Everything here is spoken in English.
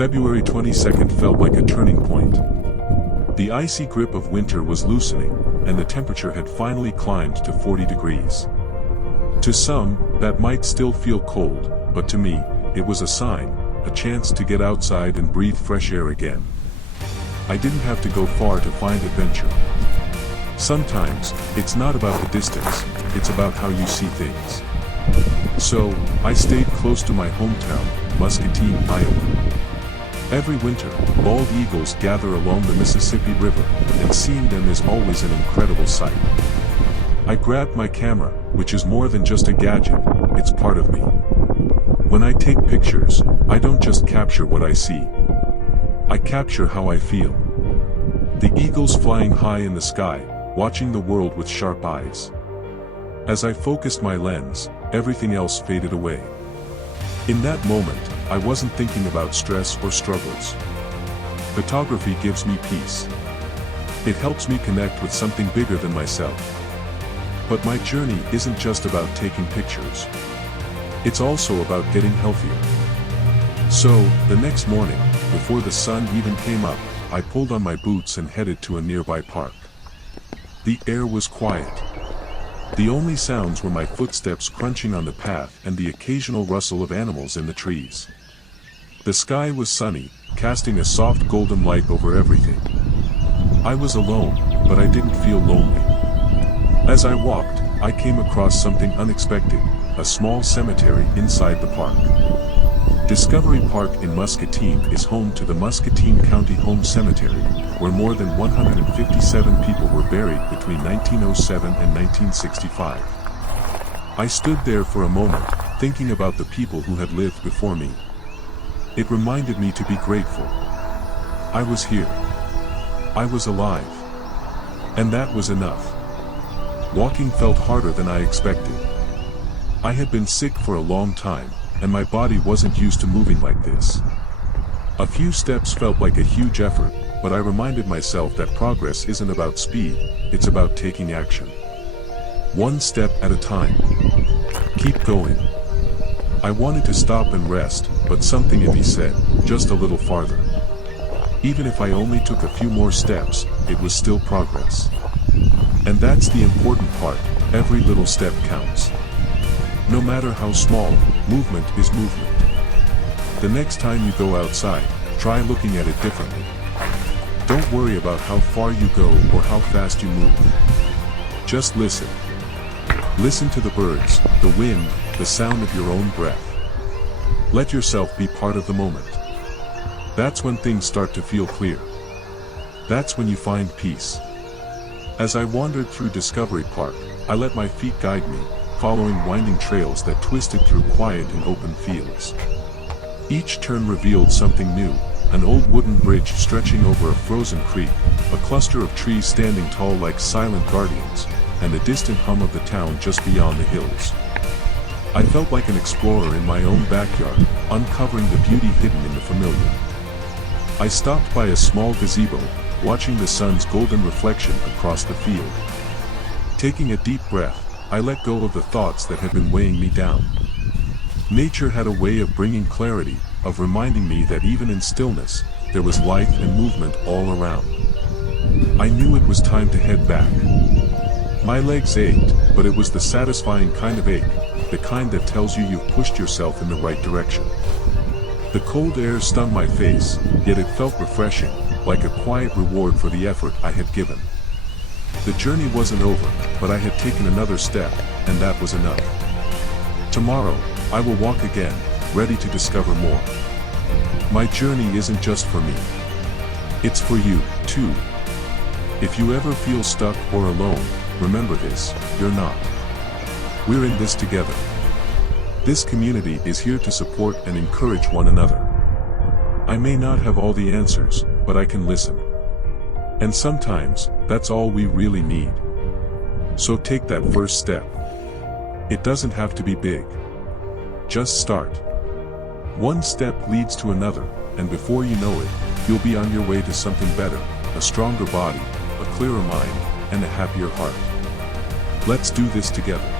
February 22nd felt like a turning point. The icy grip of winter was loosening, and the temperature had finally climbed to 40 degrees. To some, that might still feel cold, but to me, it was a sign, a chance to get outside and breathe fresh air again. I didn't have to go far to find adventure. Sometimes, it's not about the distance, it's about how you see things. So, I stayed close to my hometown, Muscatine, Iowa. Every winter, bald eagles gather along the Mississippi River, and seeing them is always an incredible sight. I grabbed my camera, which is more than just a gadget, it's part of me. When I take pictures, I don't just capture what I see. I capture how I feel. The eagles flying high in the sky, watching the world with sharp eyes. As I focused my lens, everything else faded away. In that moment, I wasn't thinking about stress or struggles. Photography gives me peace. It helps me connect with something bigger than myself. But my journey isn't just about taking pictures. It's also about getting healthier. So, the next morning, before the sun even came up, I pulled on my boots and headed to a nearby park. The air was quiet. The only sounds were my footsteps crunching on the path and the occasional rustle of animals in the trees. The sky was sunny, casting a soft golden light over everything. I was alone, but I didn't feel lonely. As I walked, I came across something unexpected, a small cemetery inside the park. Discovery Park in Muscatine is home to the Muscatine County Home Cemetery, where more than 157 people were buried between 1907 and 1965. I stood there for a moment, thinking about the people who had lived before me. It reminded me to be grateful. I was here. I was alive. And that was enough. Walking felt harder than I expected. I had been sick for a long time, and my body wasn't used to moving like this. A few steps felt like a huge effort, but I reminded myself that progress isn't about speed, it's about taking action. One step at a time. Keep going. I wanted to stop and rest, but something in me said, just a little farther. Even if I only took a few more steps, it was still progress. And that's the important part, every little step counts. No matter how small, movement is movement. The next time you go outside, try looking at it differently. Don't worry about how far you go or how fast you move. Just listen. Listen to the birds, the wind, the sound of your own breath. Let yourself be part of the moment. That's when things start to feel clear. That's when you find peace. As I wandered through Discovery Park, I let my feet guide me, following winding trails that twisted through quiet and open fields. Each turn revealed something new, an old wooden bridge stretching over a frozen creek, a cluster of trees standing tall like silent guardians, and the distant hum of the town just beyond the hills. I felt like an explorer in my own backyard, uncovering the beauty hidden in the familiar. I stopped by a small gazebo, watching the sun's golden reflection across the field. Taking a deep breath, I let go of the thoughts that had been weighing me down. Nature had a way of bringing clarity, of reminding me that even in stillness, there was life and movement all around. I knew it was time to head back. My legs ached, but it was the satisfying kind of ache, the kind that tells you you've pushed yourself in the right direction. The cold air stung my face, yet it felt refreshing, like a quiet reward for the effort I had given. The journey wasn't over, but I had taken another step, and that was enough. Tomorrow, I will walk again, ready to discover more. My journey isn't just for me. It's for you, too. If you ever feel stuck or alone, remember this, you're not. We're in this together. This community is here to support and encourage one another. I may not have all the answers, but I can listen. And sometimes, that's all we really need. So take that first step. It doesn't have to be big. Just start. One step leads to another, and before you know it, you'll be on your way to something better, a stronger body, a clearer mind, and a happier heart. Let's do this together.